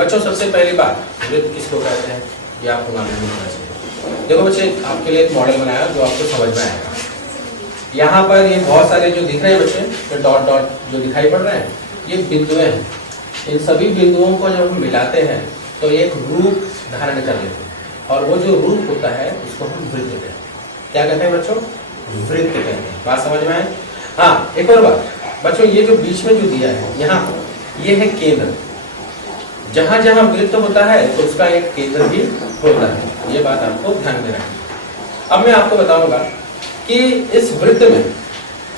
बच्चों सबसे पहली बात वृत्त किसको कहते हैं ये आपको मालूम होना चाहिए। देखो बच्चे आपके लिए एक मॉडल बनाया जो आपको समझ में आएगा। यहाँ पर ये बहुत सारे जो दिख रहे हैं बच्चे, जो डॉट डॉट जो दिखाई पड़ रहे हैं, ये बिंदुएं हैं। इन सभी बिंदुओं को जब हम मिलाते हैं तो एक रूप धारण कर लेते हैं, और वो जो रूप होता है उसको हम वृत्त कहते हैं। क्या कहते हैं बच्चों? वृत्त कहते हैं। बात समझ में आए? हाँ, एक और बात बच्चों, ये जो बीच में जो दिया है यहाँ, ये है केंद्र। जहां जहां वृत्त होता है तो उसका एक केंद्र भी होता है। ये बात आपको ध्यान में रखनी। अब मैं आपको बताऊंगा कि इस वृत्त में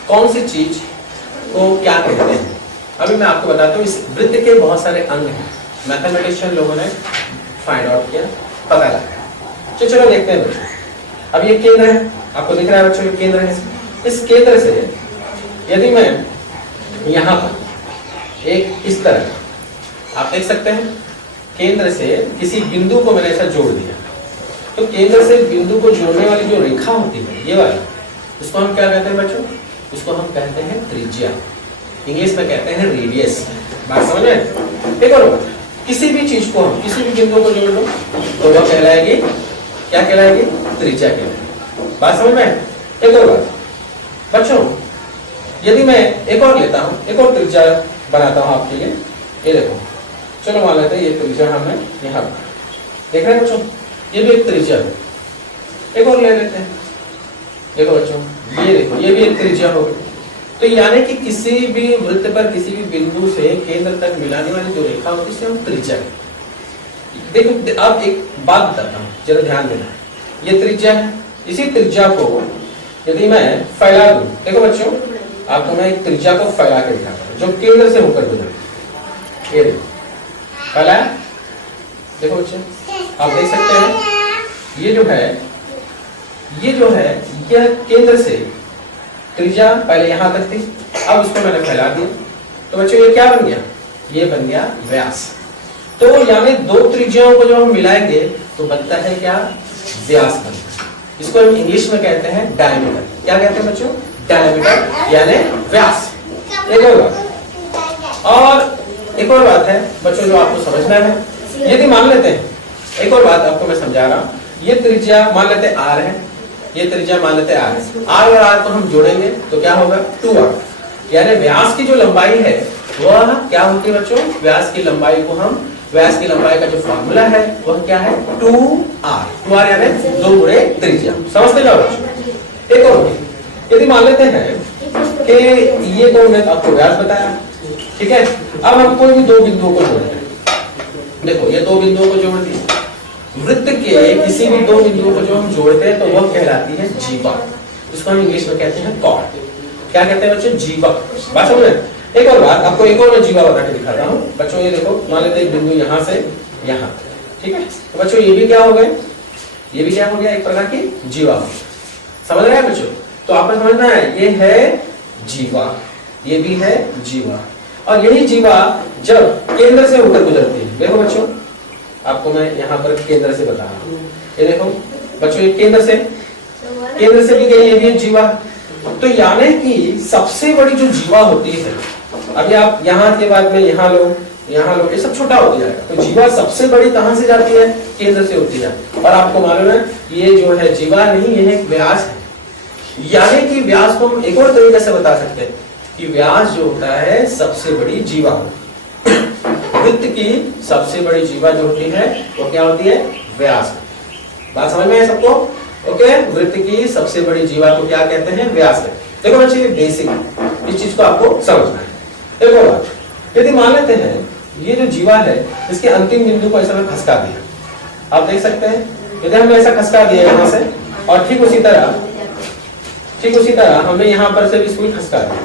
कौन सी चीज को क्या कहते हैं। अभी मैं आपको बताता हूँ। इस वृत्त के बहुत सारे अंग हैं, मैथमेटिशियन लोगों ने फाइंड आउट किया, पता लगाया। तो चलो देखते हैं बच्चों। अब ये केंद्र है, आपको दिख रहा है बच्चों, ये केंद्र है। इस केंद्र से यदि मैं यहाँ पर एक इस तरह, आप देख सकते हैं, केंद्र से किसी बिंदु को मैंने ऐसा जोड़ दिया, तो केंद्र से बिंदु को जोड़ने वाली जो रेखा होती है ये वाली, उसको हम क्या कहते हैं बच्चों? उसको हम कहते हैं त्रिज्या। इंग्लिश में कहते हैं रेडियस। बात समझ में? एक और बात, किसी भी चीज को हम किसी भी बिंदु को जोड़ लो तो वह कहलाएगी, क्या कहलाएगी? त्रिज्या कहलाएगी। बात समझ में? एक और बात बच्चों, यदि मैं एक और लेता हूं, एक और त्रिज्या बनाता हूं आपके लिए। ये देखो, चलो मान लेते हैं ये त्रिज्या हमने यहाँ देख रहे हैं बच्चों, ये भी एक त्रिज्या है। एक और ले लेते हैं, देखो बच्चों, ये देखो, ये भी एक त्रिज्या हो गई। तो यानी कि किसी भी वृत्त पर किसी भी बिंदु से केंद्र तक मिलाने वाली जो रेखा होती है उसे हम त्रिज्या कहते हैं। देखो अब एक बात बताता हूँ, जरा ध्यान देना। ये त्रिज्या है, इसी त्रिज्या को यदि मैं फैला दूं, देखो बच्चों आपको मैं एक त्रिज्या को फैला के दिखाता हूँ जो केंद्र से होकर गुजरती है। ये देखो फैलाया, देखो बच्चों आप देख सकते हैं, ये जो है यह केंद्र से त्रिज्या पहले यहां तक थी, अब उसको मैंने फैला दिया, तो बच्चों ये क्या बन गया? ये बन गया व्यास। तो यानी दो त्रिज्याओं को जब हम मिलाएंगे तो बनता है क्या? व्यास बनता है। इसको हम इंग्लिश में कहते हैं डायमीटर। क्या कहते हैं बच्चों? डायमीटर यानी व्यास। एक और बात है बच्चों जो आपको समझना है। यदि मान लेते हैं, एक और बात आपको मैं समझा रहा हूं, ये त्रिज्या मान लेते हैं आर है, ये त्रिज्या मान लेते हैं आर है। आर और आर को हम जोड़ेंगे तो क्या होगा? 2r। यानी व्यास की जो लंबाई है वह क्या होती है बच्चों? व्यास की लंबाई का जो फॉर्मूला है वह क्या है? 2r। 2r यानी 2 गुणे त्रिज्या। समझते जाओ बच्चों। एक और यदि मान लेते हैं कि ये तो मैंने आपको व्यास बताया, ठीक है। अब हम कोई भी दो बिंदुओं को जोड़ते हैं। देखो ये दो बिंदुओं को जोड़ दिए, वृत्त के किसी भी दो बिंदुओं को जो हम जोड़ते हैं तो वह कहलाती है जीवा। इसको हम इंग्लिश में कहते हैं कॉर्ड। क्या कहते हैं बच्चों? जीवा। बात समझ रहे? एक और बात आपको एक और मैं जीवा बता के दिखाता हूँ बच्चों। ये देखो मान लेते हैं बिंदु यहाँ से यहाँ, ठीक है। तो बच्चों ये भी क्या हो गए? ये भी क्या हो गया? एक प्रकार की जीवा। समझ रहे हैं बच्चों? तो आपको समझना है, ये है जीवा, ये भी है जीवा। और यही जीवा जब केंद्र से होकर गुजरती है, देखो बच्चों आपको मैं यहाँ पर केंद्र से बता रहा हूँ। ये देखो बच्चों, ये केंद्र से भी गई, ये भी जीवा। तो यानी कि सबसे बड़ी जो जीवा होती है, अभी आप यहाँ के बाद में यहाँ लो, ये सब छोटा होता जाएगा। तो जीवा सबसे बड़ी कहाँ से जाती है? केंद्र से होती है। और आपको मालूम है ये जो है जीवा नहीं, ये एक व्यास है। यानी कि व्यास को हम एक और तरीके से बता सकते हैं कि व्यास जो होता है सबसे बड़ी जीवा होती है। वृत्त की सबसे बड़ी जीवा जो होती है वो क्या होती है? व्यास। बात समझ में है सबको? ओके, वृत्त की सबसे बड़ी जीवा को क्या कहते हैं? व्यास। देखो बच्चे ये बेसिक है, इस चीज को आपको समझना है। देखो बात, यदि मान लेते हैं ये जो जीवा है इसके अंतिम बिंदु को ऐसा खसका दिया, आप देख सकते हैं, यदि हमने ऐसा खसका दिया यहाँ से, और ठीक उसी तरह हमने यहाँ पर से भी इसको खसका दिया,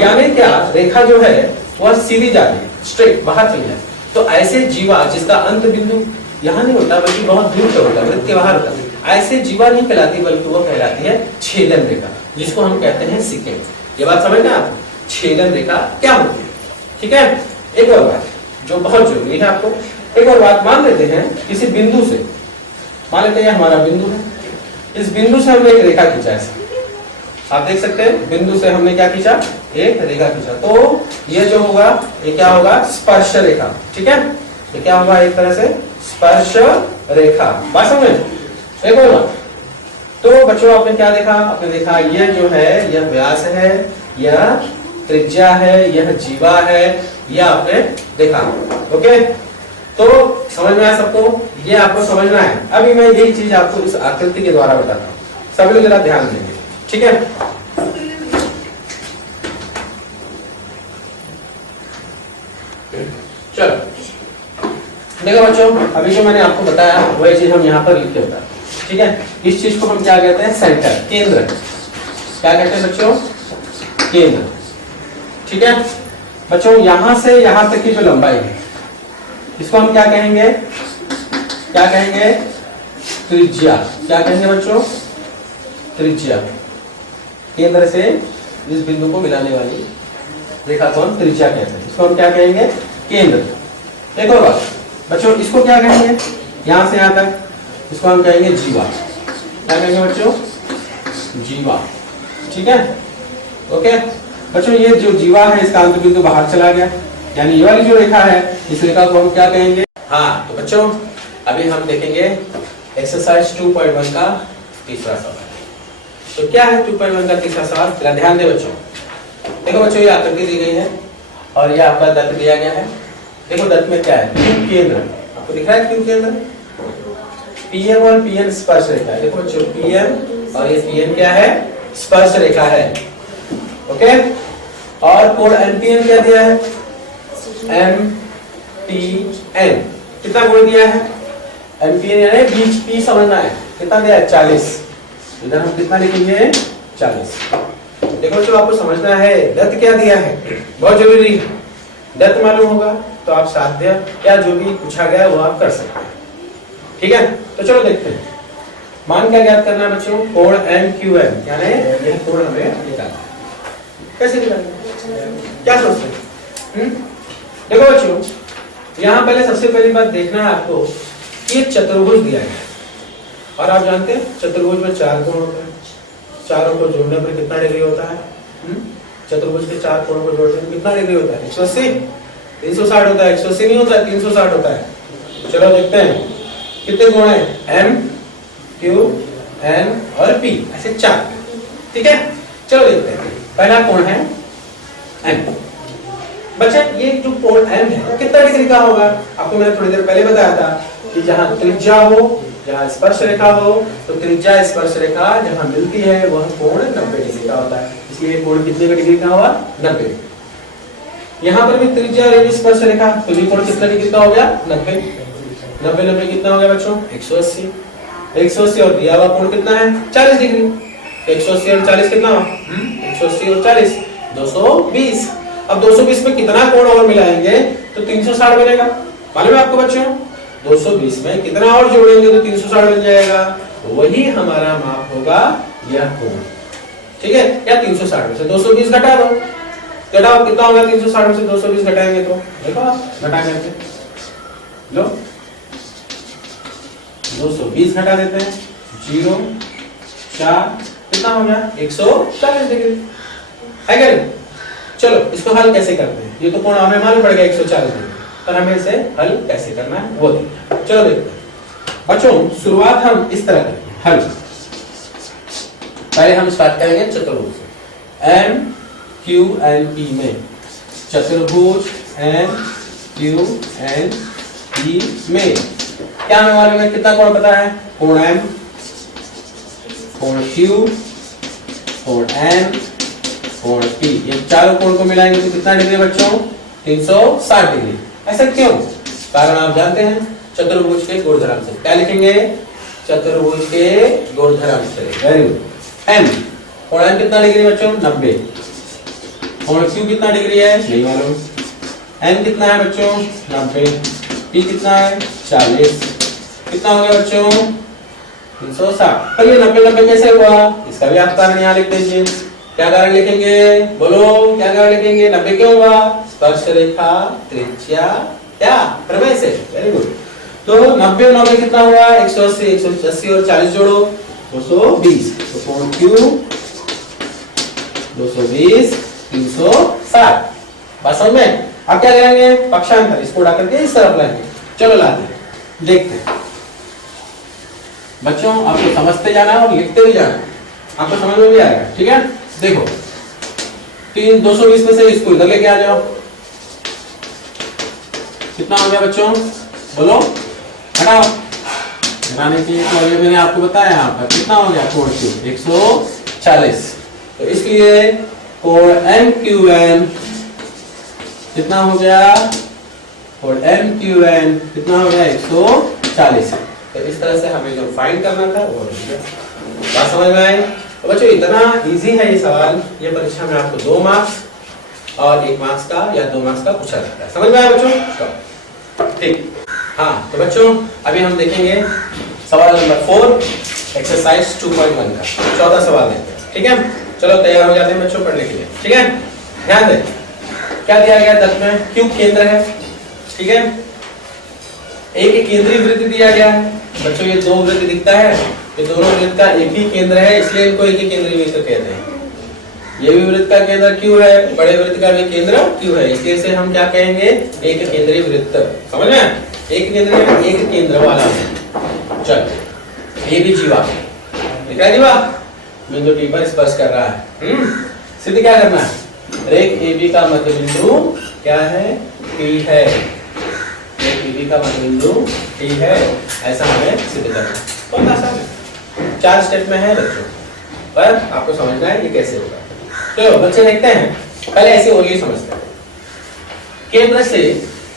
यानी क्या रेखा जो है वह सीधी जा रही है, स्ट्रेट बाहर चली जाए। तो ऐसे जीवा जिसका अंत बिंदु यहाँ नहीं होता बल्कि बहुत दूर पर होता है, वृत्त के बाहर होता है, ऐसे जीवा नहीं कहलाती बल्कि वो कहलाती है छेदन रेखा, जिसको हम कहते हैं सिकेंड। ये बात समझना आप, छेदन रेखा क्या होती है, ठीक है। एक और बात जो बहुत जरूरी है आपको, एक और बात मान लेते हैं किसी बिंदु से, मान लेते हैं हमारा बिंदु है, इस बिंदु से हमने एक रेखा खींचा है, आप देख सकते हैं बिंदु से हमने क्या खींचा? एक रेखा खींचा। तो ये जो होगा ये क्या होगा? स्पर्श रेखा, ठीक है। तो क्या होगा, एक तरह से स्पर्श रेखा। बात समझ एक होगा। तो बच्चों आपने क्या देखा, आपने देखा यह जो है यह व्यास है, यह त्रिज्या है, यह जीवा है, यह आपने देखा। ओके, तो समझ में आया सबको, ये आपको समझना है। अभी मैं यही चीज आपको इस आकृति के द्वारा बताता हूँ, सभी लोग जरा ध्यान देंगे, ठीक है। चलो देखो बच्चों, अभी जो मैंने आपको बताया वही चीज हम यहाँ पर लिख के बताते हैं, ठीक है। इस चीज को हम क्या कहते हैं, सेंटर, केंद्र। क्या कहते हैं बच्चों, केंद्र, ठीक है। बच्चों यहां से यहां तक की जो लंबाई है इसको हम क्या कहेंगे, क्या कहेंगे, त्रिज्या। क्या कहेंगे बच्चों, त्रिज्या। केंद्र से इस बिंदु को मिलाने वाली रेखा को हम त्रिज्या कहते हैं, इसको हम क्या कहेंगे, केंद्र। एक और बात बच्चों, इसको क्या कहेंगे, यहां से यहां तक, इसको हम कहेंगे जीवा। क्या कहेंगे बच्चों, जीवा, ठीक है। ओके बच्चों, ये जो जीवा है इसका अंत बिंदु बाहर चला गया, यानी ये वाली जो रेखा है इस रेखा को हम क्या कहेंगे। हाँ तो बच्चों अभी हम देखेंगे एक्सरसाइज 2.1 का तीसरा सवाल। तो क्या है 2.1 का तीसरा सवाल, जरा ध्यान दे बच्चों। देखो बच्चों, ये आकृति दी गई है और ये आपका दत्त दिया गया है। देखो दत्त में क्या है, क्यू केंद्र, आपको दिख रहा है क्यू केंद्र, पीएम और पीएन स्पर्श रेखा है। देखो बच्चों, पीएम और ये पीएन क्या है, स्पर्श रेखा है। ओके, और कोण एमपीएन क्या दिया है, एमपीएन कितना कोण दिया है, एमपीएन यानी बीच पी समझना है, कितना दिया है 40। इधर हम कितना लिखेंगे 40। देखो बच्चों आपको समझना है दत्त क्या दिया है, बहुत जरूरी है। दत्त मालूम होगा तो आप साध्य या जो भी पूछा गया वो आप कर सकते हैं, ठीक है। तो चलो देखते हैं, मान क्या ज्ञात करना है बच्चों, कोण एम क्यू एम, यानी यह कोण हमें निकालना है। कैसे निकालेंगे, क्या सोचते हैं? देखो बच्चों, यहाँ पहले सबसे पहली बात देखना है आपको कि एक चतुर्भुज दिया है और आप जानते हैं चतुर्भुज में 4 कोण होते हैं, चारों को जोड़ने पर कितना डिग्री होता है, चतुर्भुज के 4 कोणों को जोड़ने पर कितना डिग्री होता है, 180, 360 होता है, 180 नहीं होता है, 360 होता है। चलो देखते हैं कितने कोण है, एम क्यू एन और पी, ऐसे 4, ठीक है। चलो देखते हैं, पहला कोण है एम। बच्चा ये जो कोण एम है कितना डिग्री का होगा, आपको मैंने थोड़ी देर पहले बताया था कि जहां त्रिज्या हो, जहां स्पर्श रेखा हो, तो त्रिज्या स्पर्श रेखा जहां मिलती है वह कोण 90 डिग्री का होता है। इसलिए कोण कितने डिग्री का हुआ, 90। यहाँ पर भी त्रिज्या और स्पर्श रेखा, तो ये कोण कितना डिग्री का हो गया, 90। 90 कितना हो गया बच्चों, 180। 180 और दिया हुआ कोण कितना है, 40 डिग्री। 180 और 40 कितना हुआ, 180 और 40 220। अब 220 में कितना कोण और मिलाएंगे तो 360 बनेगा, मालूम है आपको बच्चों। 220 में कितना और जोड़ेंगे तो 360 बन जाएगा, वही हमारा माप होगा यह कोण, ठीक है। या 360 में से 220 घटा दो, घटाओ कितना होगा, 360 में से 220 घटाएंगे तो देखो आप घटा करके लो, 220 घटा देते हैं, 0 4 कितना हो गया, 140 डिग्री है क्या। चलो इसको हल कैसे करते हैं, ये तो कोण हमें मालूम पड़ गया 140 डिग्री, पर हमें इसे हल कैसे करना है वो देखते हैं। चलो देखते हैं बच्चों, शुरुआत हम इस तरह करेंगे, हल पहले हम स्टार्ट करेंगे चतुर्भुज से, एम क्यू एन पी में, चतुर्भुज एम क्यू एन पी में क्या हमें मालूम है, कितना कोण पता है, कोण एम, कोण क्यू, कोण एन, कोण पी, ये चारों कोण को मिलाएंगे तो कितना डिग्री बच्चों, 360 डिग्री। ऐसा क्यों, कारण आप जानते हैं चतुर्भुज के गुणधर्म से। क्या लिखेंगे, चतुर्भुज के गुणधर्म से, वेरी गुड। एम कोण एम कितना डिग्री बच्चों, 90। कोण क्यू कितना डिग्री है, नहीं मालूम। एन कितना है बच्चों, 90। पी कितना है, 40। कितना हो गया बच्चों, 360। पर ये 90 कैसे हुआ, इसका भी आप कारण यहाँ लिख दीजिए। क्या कारण लिखेंगे, बोलो क्या कारण लिखेंगे, 90 क्यों हुआ, स्पर्श रेखा त्रिज्या क्या प्रमेय से, वेरी गुड। तो 90 और 90 कितना हुआ, 180। 180 और 40 जोड़ो 220, तो कोण क्यू 220 360। बस समझ में। अब क्या करेंगे, पक्षांतर इसको उड़ा करके इस तरफ लाएंगे, चलो लाते हैं, देखते हैं बच्चों। आपको समझते जाना और लिखते भी जाना, आपको समझ में भी आएगा। ठीक है, देखो 220 में से इसको इधर लेके आ जाओ। कितना हो गया बच्चों, बोलो, हटाओ। हटाने के लिए तो अभी मैंने आपको बताया यहाँ पर कितना हो गया कोण Q 140। तो इसलिए कोण MQN कितना हो गया, कोण MQN कितना हो गया 140। तो इस तरह से हमें जो फाइंड करना था वो हो गया। बात समझ में आई? तो बच्चों इतना इजी है ये सवाल, ये परीक्षा में आपको 2 मार्क्स और 1 मार्क्स का या 2 मार्क्स का पूछा जाता है। समझ में आया बच्चों? ठीक। हाँ तो बच्चों अभी हम देखेंगे सवाल नंबर 4 एक्सरसाइज 2.1 का 14 सवाल देखते हैं। ठीक है, चलो तैयार हो जाते हैं बच्चों पढ़ने के लिए। ठीक है, ध्यान दें क्या दिया गया दत्त में, क्यूब केंद्र है। ठीक है, एक केंद्रीय वृत्त दिया गया है बच्चों। ये 2 वृत्त दिखता है, ये दोनों वृत्त का एक ही केंद्र है, इसलिए इनको एक ही केंद्रीय वृत्त कहते हैं। ये भी वृत्त का केंद्र Q है, बड़े वृत्त का भी केंद्र Q है, इसलिए इसे हम क्या कहेंगे, एक केंद्रीय वृत्त। समझ में? एक केंद्र वाला। चल ये भी जीवा दिख रहा है, जीवा बिंदु T पर स्पर्श कर रहा है। सिद्ध क्या करना है, रेख AB का मध्य बिंदु क्या है, T है। रेख AB का मध्य बिंदु T है, ऐसा हमें सिद्ध करना है। बहुत आसान है, 4 स्टेप में है बच्चों, पर आपको समझना है ये कैसे होगा। चलो बच्चे देखते हैं, पहले ऐसे ओरली समझते हैं। केंद्र से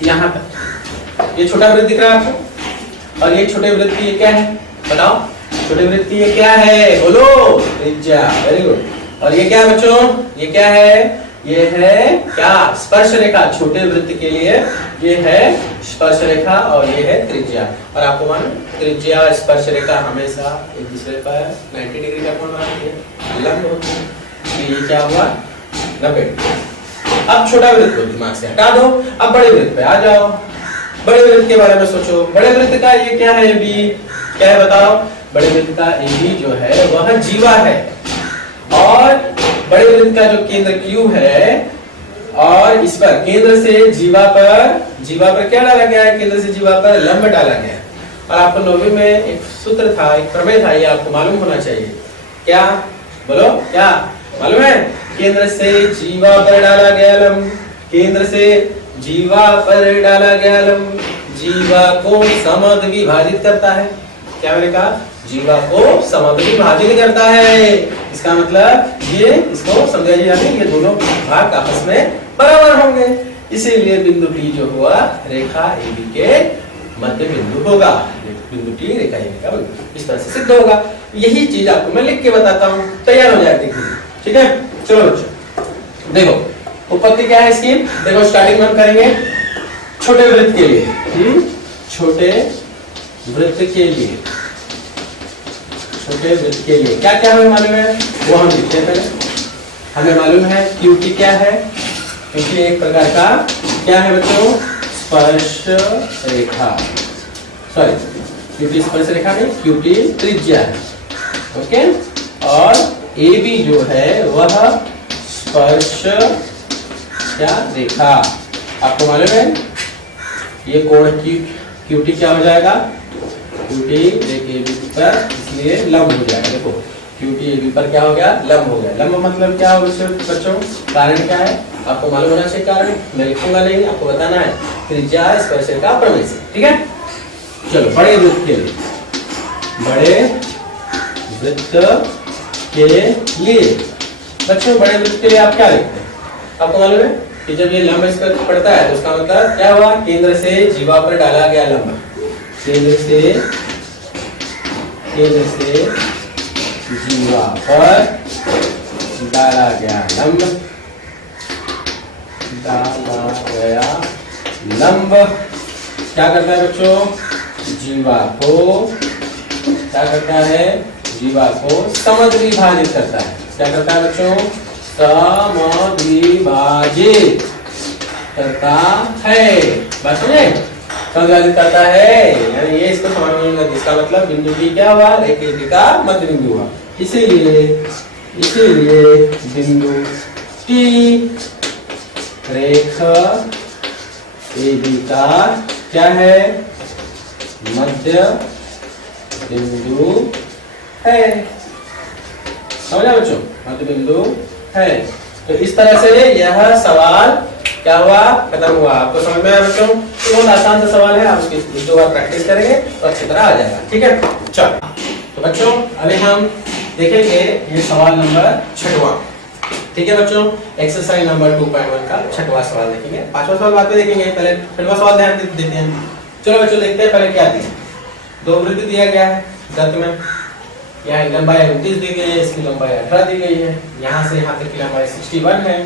यहाँ तक ये छोटा वृत्त दिख रहा है आपको, और ये छोटे वृत्त की ये क्या है बताओ, छोटे वृत्त की ये क्या है, बोलो, त्रिज्या। Very good. और ये क्या है बच्चों, ये क्या है, ये है क्या, स्पर्श रेखा। छोटे वृत्त के लिए ये है स्पर्श रेखा और ये है त्रिज्या। और आपको मालूम त्रिज्या स्पर्श रेखा हमेशा एक दूसरे पर 90 डिग्री का कोण बनाती है, लंब होती है। ये क्या हुआ, 90। अब छोटा वृत्त को दिमाग से हटा दो, अब बड़े वृत्त पे आ जाओ। बड़े वृत्त के बारे में सोचो, बड़े वृत्त का ये क्या है, AB क्या है बताओ। बड़े वृत्त का AB जो है वह जीवा है, और बड़े वृत्त का जो केंद्र Q है, और इस पर केंद्र से जीवा पर क्या डाला गया है, केंद्र से जीवा पर लंब डाला गया है। और आपको नौवीं में एक सूत्र था, एक प्रमेय था, ये आपको मालूम होना चाहिए। क्या बोलो, क्या मालूम है, केंद्र से जीवा पर डाला गया लंब, केंद्र से जीवा पर डाला गया लंब जीवा को समद्विभाजित करता है। क्या मैंने कहा, जीवा को समद्विभाजित करता है। इसका मतलब ये, इसको समझा जाए, ये दोनों भाग आपस में बराबर होंगे, इसीलिए बिंदु T जो हुआ रेखा AB के मध्य बिंदु होगा। बिंदु T रेखा AB का बिंदु, इस तरह से सिद्ध होगा। यही चीज आपको मैं लिख के बताता हूँ, तैयार हो जाए देखिए। ठीक है, चलो बच्चों देखो उत्पत्ति क्या है इसकी। देखो स्टार्टिंग में हम करेंगे छोटे वृत्त के लिए, छोटे वृत्त के लिए, छोटे वृत्त के लिए क्या क्या हमें मालूम है वो हम लिखते हैं पहले। हमें मालूम है QT क्या है, QT एक प्रकार का क्या है बच्चों, स्पर्श रेखा। सॉरी, QT स्पर्श रेखा नहीं, QT त्रिज्या है। ओके, और AB जो है वह स्पर्श क्या रेखा। आपको मालूम है ये कोण QT क्या हो जाएगा, QT रेखा AB पर, इसलिए लंब हो जाएगा। देखो QT AB पर क्या हो गया, लंब हो गया। लंब मतलब क्या हो बच्चों, कारण क्या है आपको मालूम होना चाहिए। कारण मैं लिखूंगा नहीं, आपको बताना है, त्रिज्या स्पर्श रेखा प्रमेय से। ठीक है, चलो बड़े वृत्त के लिए, बड़े वृत्त के लिए बच्चों, बड़े वृत्त के लिए आप क्या लिखते हैं, आपको मालूम है कि जब ये लंब इस पर पड़ता है तो उसका मतलब क्या हुआ, केंद्र से जीवा पर डाला गया लंब, केंद्र से जीवा पर डाला गया लंब, क्या करता है बच्चों, जीवा को क्या करता है, जीवा को समद्विभाजित करता है। क्या करता है बच्चों, समद्विभाजित करता है। बात समझे, समद्विभाजित करता है, यानी ये इसको समझ में नहीं, इसका मतलब बिंदु T क्या हुआ, रेखा AB का मध्य बिंदु हुआ। इसीलिए बिंदु T रेखा AB का क्या है, मध्य बिंदु है। समझा बच्चों, मध्य बिंदु है। तो इस तरह से यह सवाल क्या हुआ, खत्म हुआ। आपको समझ में आया बच्चों? तो बहुत आसान सा सवाल है, आप उसकी एक दो बार प्रैक्टिस करेंगे तो अच्छी तरह आ जाएगा। ठीक है, चलो तो बच्चों अभी हम देखेंगे ये सवाल नंबर 6वां। ठीक है बच्चों, एक्सरसाइज नंबर 2.1 का 6वां सवाल देखेंगे। 5वां सवाल बाद में देखेंगे, पहले 6वां सवाल ध्यान देते हैं। चलो बच्चों देखते हैं पहले क्या दिया। दो वृत्त दिया गया है दत्त में, यहाँ की लंबाई 29 दी गई है, इसकी लंबाई 18 दी गई है, यहाँ से यहाँ तक की लंबाई 61 है।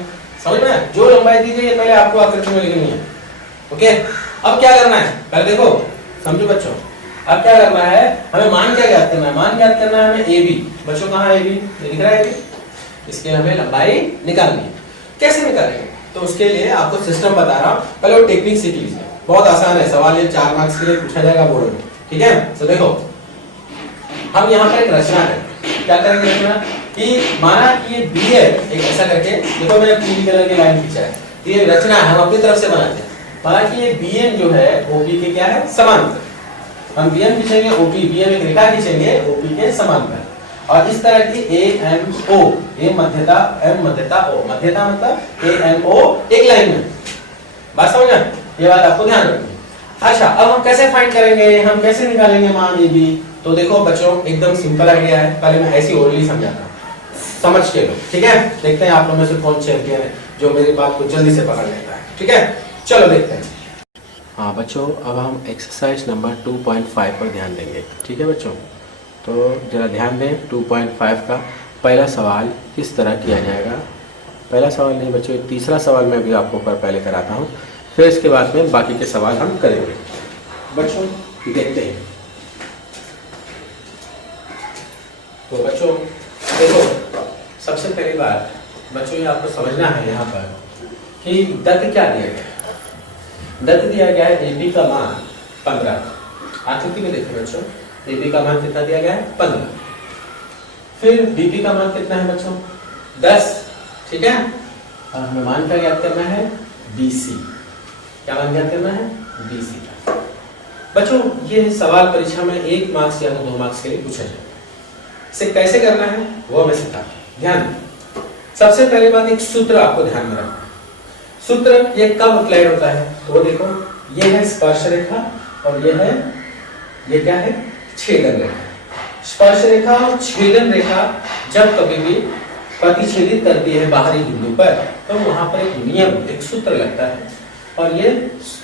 समझ में? जो लंबाई दी गई है पहले आपको आकृति में लिखनी है। ओके, अब क्या करना है पहले देखो, समझो बच्चों। अब क्या करना है, हमें मान क्या ज्ञात करना है? मान ज्ञात करना है हमें AB। बच्चों कहाँ है AB? ये दिख रहा है AB? इसके हमें लंबाई निकालनी है। कैसे निकालेंगे? तो उसके लिए आपको सिस्टम बता रहा हूँ, पहले वो टेक्निक सीख लीजिए। बहुत आसान है सवाल, ये 4 मार्क्स के लिए पूछा जाएगा बोर्ड में। ठीक है, तो देखो हम यहाँ पर एक रचना है, क्या करेंगे रचना कि माना कि ये बी है, एक ऐसा करके देखो मैंने पीली कलर की लाइन खींचा है, तो ये रचना है, हम अपनी तरफ से बनाते हैं। माना कि ये BN जो है OP के क्या है, समांतर। हम BN खींचेंगे, OP BN एक रेखा खींचेंगे OP के समांतर, और इस तरह की AMO, A मध्यता, M मध्यता, O मध्यता, मतलब AMO एक लाइन में। बात समझ में? ये बात आपको ध्यान रखनी है। अच्छा, अब हम कैसे फाइंड करेंगे, हम कैसे निकालेंगे मान AB? तो देखो बच्चों एकदम सिंपल आइडिया है, पहले मैं ऐसी ओरली समझाता हूँ, समझ के लो। ठीक है, देखते हैं आप लोगों में से कौन चैंपियन है जो मेरी बात को जल्दी से पकड़ लेता है। ठीक है, चलो देखते हैं। हाँ बच्चों, अब हम एक्सरसाइज नंबर 2.5 पर ध्यान देंगे। ठीक है बच्चों, तो जरा ध्यान दें। 2.5 का पहला सवाल किस तरह किया जाएगा? पहला सवाल नहीं बच्चों, तीसरा सवाल मैं भी आपको पहले कराता हूँ, फिर इसके बाद में बाकी के सवाल हम करेंगे। बच्चों देखते हैं। तो बच्चों देखो, सबसे पहली बात बच्चों ये आपको समझना है यहाँ पर कि दत्त क्या दिया गया है। दत्त दिया गया है AB का मान 15। आकृति में देखो बच्चों, AB का मान कितना दिया गया है? 15। फिर BP का मान कितना है बच्चों? 10। ठीक है, और हमें मान क्या ज्ञात करना है? BC। क्या मान ज्ञात करना है? BC का। बच्चों ये सवाल परीक्षा में 1 मार्क्स या तो 2 मार्क्स के लिए पूछा जाए। इसे कैसे करना है वो मैं सिखा, ध्यान। सबसे पहली बात, एक सूत्र आपको ध्यान में रखना है। सूत्र ये कब अप्लाई होता है? तो वो देखो, ये है स्पर्श रेखा और ये क्या है? छेदन रेखा। स्पर्श रेखा और छेदन रेखा जब कभी भी प्रतिच्छेदित करती है बाहरी बिंदु पर, तो वहां पर एक नियम, एक सूत्र लगता है, और ये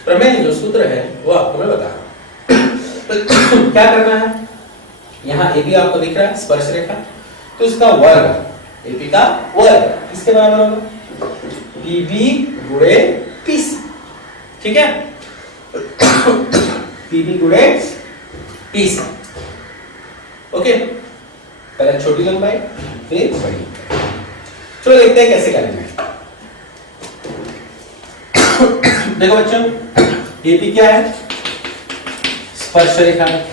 प्रमेय जो सूत्र है वो आपको मैं बता रहा हूं। क्या करना है, यहाँ AB आपको दिख रहा है स्पर्श रेखा, तो इसका वर्ग, AB का वर्ग किसके बराबर होगा? PB गुणे PC। ठीक है, PB गुणे PC। ओके, पहले छोटी लंबाई फिर बड़ी। चलो देखते हैं कैसे करेंगे। देखो बच्चों, AB क्या है? स्पर्श रेखा है,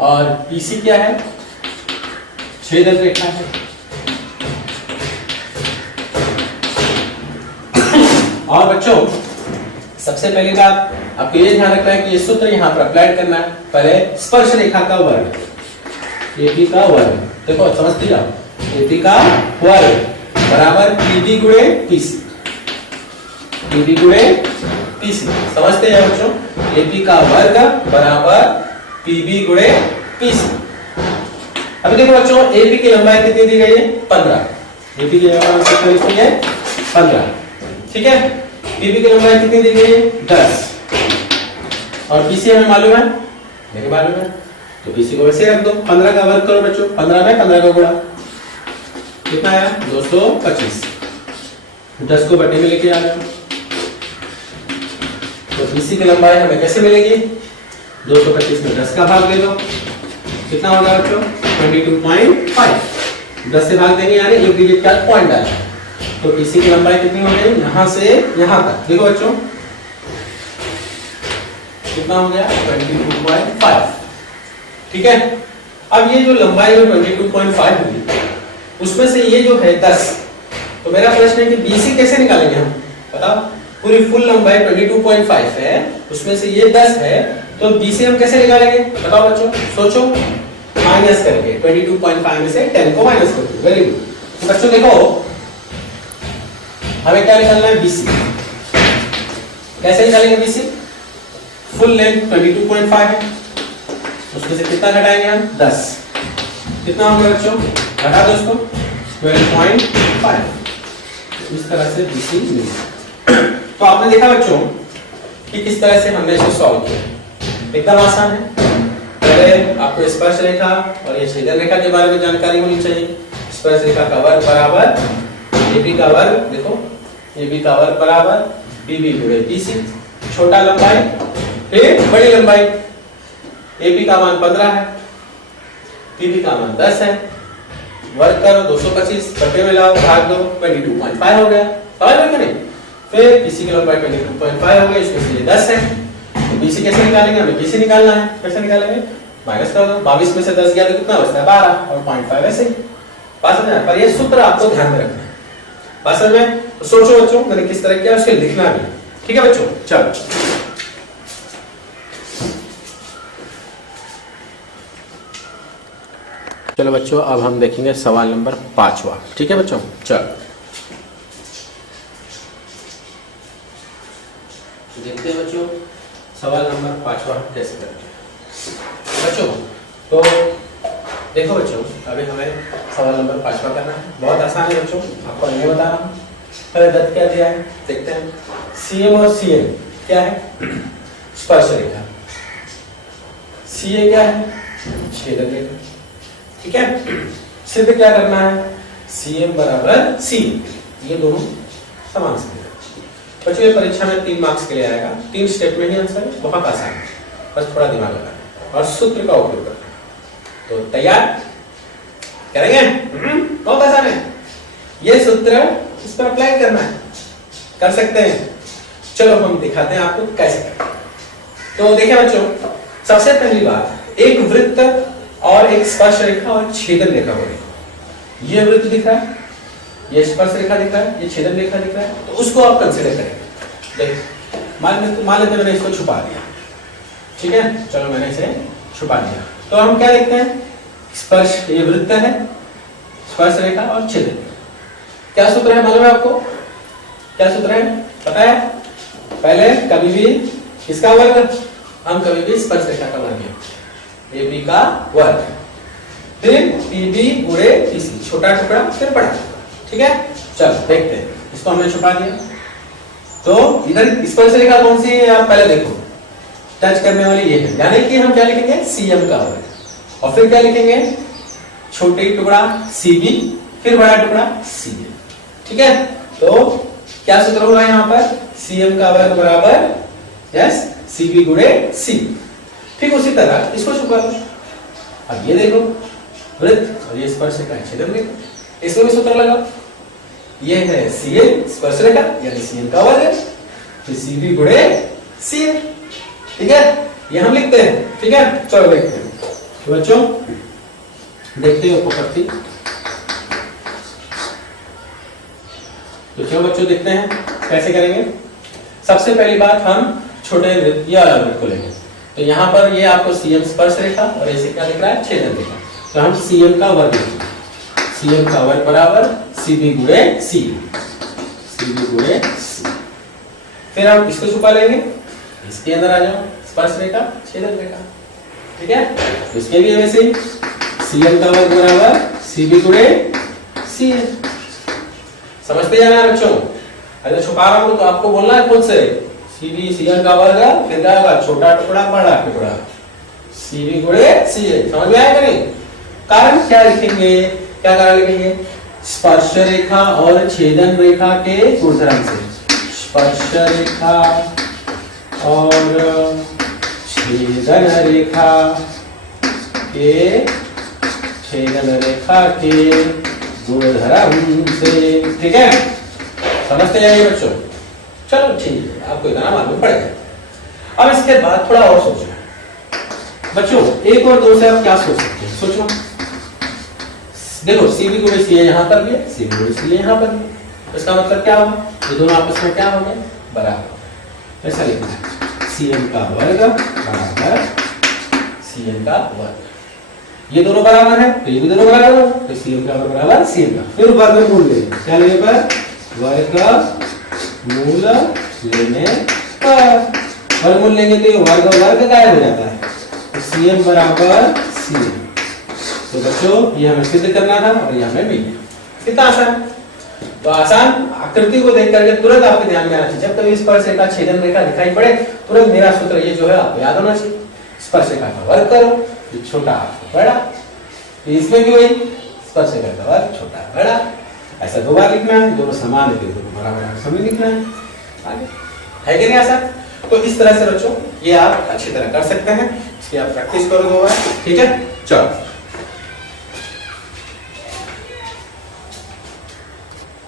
और PC क्या है? छेदन रेखा है। और बच्चों सबसे पहली बात आपको ये ध्यान रखना है कि ये सूत्र यहाँ पर अप्लाई करना है। पहले स्पर्श रेखा का वर्ग, AB का वर्ग, देखो समझते जाओ, AB का वर्ग बराबर PB गुणे PC। PB गुणे PC, समझते हैं बच्चों? AB का वर्ग बराबर PB गुणे PC। अभी देखो बच्चों, AB की लंबाई कितनी दी गई है? 15। AB की लंबाई कितनी है? 15। ठीक है, PB की लंबाई कितनी दी गई है? 10। और PC हमें मालूम है, नहीं मालूम है, तो PC को वैसे रख दो। 15 का वर्ग करो बच्चों, 15 में 15 का गुणा, कितना आया? 225। 10 को बटे में लेके आ जाओ, तो PC की लंबाई हमें कैसे मिलेगी? 225 में 10 का भाग ले लो, कितना होगा बच्चों? 22.5। 10 से भाग देंगे यानी एक डिजिट का पॉइंट डाला, तो PC की लंबाई कितनी हो गई? यहां से यहां तक देखो बच्चों, कितना हो गया? 22.5। ठीक है, अब ये जो लंबाई है 22.5 होगी, उसमें से ये जो है 10, तो मेरा प्रश्न है कि BC कैसे निकालेंगे हम? बताओ। पूरी फुल लंबाई 22.5 है, उसमें से ये 10 है, तो BC हम कैसे निकालेंगे बताओ बच्चों, सोचो। माइनस करके 22.5 में से 10 को माइनस करके। Very good. तो बच्चों देखो हमें क्या निकालना है BC। कैसे निकालेंगे BC? फुल लेंथ 22.5 है, उसमें से कितना घटाएंगे हम? 10। कितना होगा बच्चों? घटा दो उसको 12.5। इस तरह से BC मिलेगा। तो आपने देखा बच्चों कि किस तरह से हमने इसे सॉल्व किया। एकदम आसान है। पहले आपको स्पर्श रेखा और ये छेदन रेखा के बारे में जानकारी होनी चाहिए। स्पर्श रेखा का वर्ग बराबर AB का वर्ग, देखो AB का वर्ग बराबर BB गुणे BC। छोटा लंबाई फिर बड़ी लंबाई। AB का मान 15 है, BB का मान 10 है। वर्ग करो 225 बटे में लाओ भाग दो 22.5 हो गया। समझ में कि नहीं? फिर BC की लंबाई 22.5 हो गई, इसमें से ये 10 है। तो BC कैसे निकालेंगे? हमें BC निकालना है। कैसे निकालेंगे? माइनस कर दो। 22 में से 10 गया तो कितना बचता है? 12 और 0.5 ऐसे ही। बात समझ में? पर ये सूत्र आपको ध्यान में रखना है। बात समझ में? तो सोचो बच्चों मैंने किस तरह किया, उसके लिखना भी। ठीक है बच्चों? चलो चलो बच्चों अब हम देखेंगे सवाल नंबर 5वां। ठीक है बच्चों? चलो देखते हैं बच्चों सवाल नंबर 5वां कैसे करते हैं। बच्चों तो देखो बच्चों अभी हमें सवाल नंबर 5वां करना है। बहुत आसान है बच्चों, आपको मैं बता रहा हूँ। पहले दत्त क्या दिया है देखते हैं। CM और CN क्या है? स्पर्श रेखा। CA क्या है? छेदन रेखा। ठीक है? सिद्ध क्या करना है? CM बराबर C। ये दोनों समान सिद्ध है बच्चों। ये परीक्षा में 3 मार्क्स के लिए आएगा। 3 स्टेप में ही आंसर है, बहुत आसान है, बस थोड़ा दिमाग लगाना और सूत्र का उपयोग करना। तो तैयार करेंगे? बहुत आसान है। ये सूत्र इस पर अप्लाई करना है, कर सकते हैं। चलो हम दिखाते हैं आपको कैसे करते हैं। तो देखिए बच्चों सबसे पहली बात, एक वृत्त और एक स्पर्श रेखा और छेदन रेखा बनेगी। ये वृत्त दिख रहा है, ये स्पर्श रेखा दिख रहा है, ये छेदन रेखा दिख रहा है, तो उसको आप कंसीडर करेंगे। देखिए मान लेते मैंने इसको छुपा दिया। ठीक है? चलो मैंने इसे छुपा दिया। तो हम क्या देखते हैं? स्पर्श, ये वृत्त है, स्पर्श रेखा और छेदन रेखा। क्या सूत्र है मालूम है आपको? क्या सूत्र है पता है? पहले कभी भी किसका वर्ग? हम कभी भी स्पर्श रेखा का वर्ग लेंगे, AB का वर्ग, फिर PB गुणे BC, छोटा टुकड़ा फिर बड़ा टुकड़ा। ठीक है? चलो देखते हैं। इसको हमने छुपा दिया। तो इधर स्पर्श रेखा कौन सी है आप पहले देखो, टच करने वाली ये है, यानी कि हम क्या लिखेंगे? CM का वर्ग। और फिर क्या लिखेंगे? छोटे टुकड़ा CB, फिर बड़ा टुकड़ा CA। ठीक है? तो क्या सूत्र होगा यहाँ पर? CM का वर्ग बराबर यस CB गुणे C। ठीक उसी तरह इसको छुपा दो। अब ये देखो वृत्त और ये स्पर्श रेखा छेदन रेखा, इसमें भी सूत्र लगाओ। ये है CA स्पर्श रेखा यानी CM का वर्ग, फिर CB गुणे CA। ठीक है? ये हम लिखते हैं। ठीक है? चलो देखते हैं। तो बच्चों देखते हो पकड़ती। तो चलो बच्चों देखते हैं कैसे करेंगे। सबसे पहली बात हम छोटे वृत्त या वृत्त को लेंगे। तो यहाँ पर ये आपको CM स्पर्श रेखा और ऐसे क्या लिख रहा है? छेदन रेखा। तो हम CM का वर्ग लिखेंगे। CM का वर्ग बराबर CB गुणे C। CB गुणे C। फिर हम इसको छुपा लेंगे, इसके अंदर आ जाओ स्पर्श रेखा छेदन रेखा। ठीक है? तो इसके लिए वैसे ही CM का वर्ग बराबर CB गुणे C है। समझते जाना बच्चों। अगर छुपा रहा हूं तो आपको बोलना है खुद से CB CM का वर्ग, फिर क्या होगा? छोटा टुकड़ा बड़ा टुकड़ा CB गुणे C है। समझ में आया कि नहीं? कारण क्या लिखेंगे? क्या कारण लिखेंगे? स्पर्श रेखा और छेदन रेखा के गुणधर्म से। स्पर्श रेखा और छेदन रेखा के गुणधर्म से। ठीक है? समझते जाइए बच्चों। चलो ठीक है, आपको इतना मालूम पड़ेगा। अब इसके बाद थोड़ा और सोचो बच्चों। 1 और 2 से आप क्या सोच सकते हैं? सोचो। देखो CB गुणे CA यहाँ पर भी है, CB गुणे CA यहाँ पर भी है। इसका मतलब क्या होगा? ये दोनों आपस में क्या हो गए? बराबर, ऐसा लिखना है cm का वर्ग बराबर cm का वर्ग। ये दोनों बराबर है तो ये भी दोनों बराबर है, तो cm का वर्ग बराबर cm का। फिर वर्गमूल लेंगे, क्या लेने पर? वर्गमूल लेने पर। वर्गमूल लेंगे तो ये वर्ग वर्ग गायब हो जाता है, तो cm बराबर cm। तो बच्चों ये हमें सिद्ध करना था और ये हमें मिल गया। कितना आसान। तो आसान आकृति को देख करके तुरंत आपके ध्यान में आना चाहिए, जब कभी स्पर्श रेखा छेदन रेखा दिखाई पड़े तुरंत मेरा सूत्र ये जो है आपको याद होना चाहिए, स्पर्श रेखा का वर्ग करो, ये छोटा बड़ा, तो इसमें भी वही स्पर्श रेखा का वर्ग छोटा बड़ा, ऐसा दो बार लिखना है, दोनों समान है तो बराबर समय लिखना है। आगे है कि नहीं आसान? तो इस तरह से बच्चों ये आप अच्छी तरह कर सकते हैं, इसकी आप प्रैक्टिस करो दो बार, ठीक है। चलो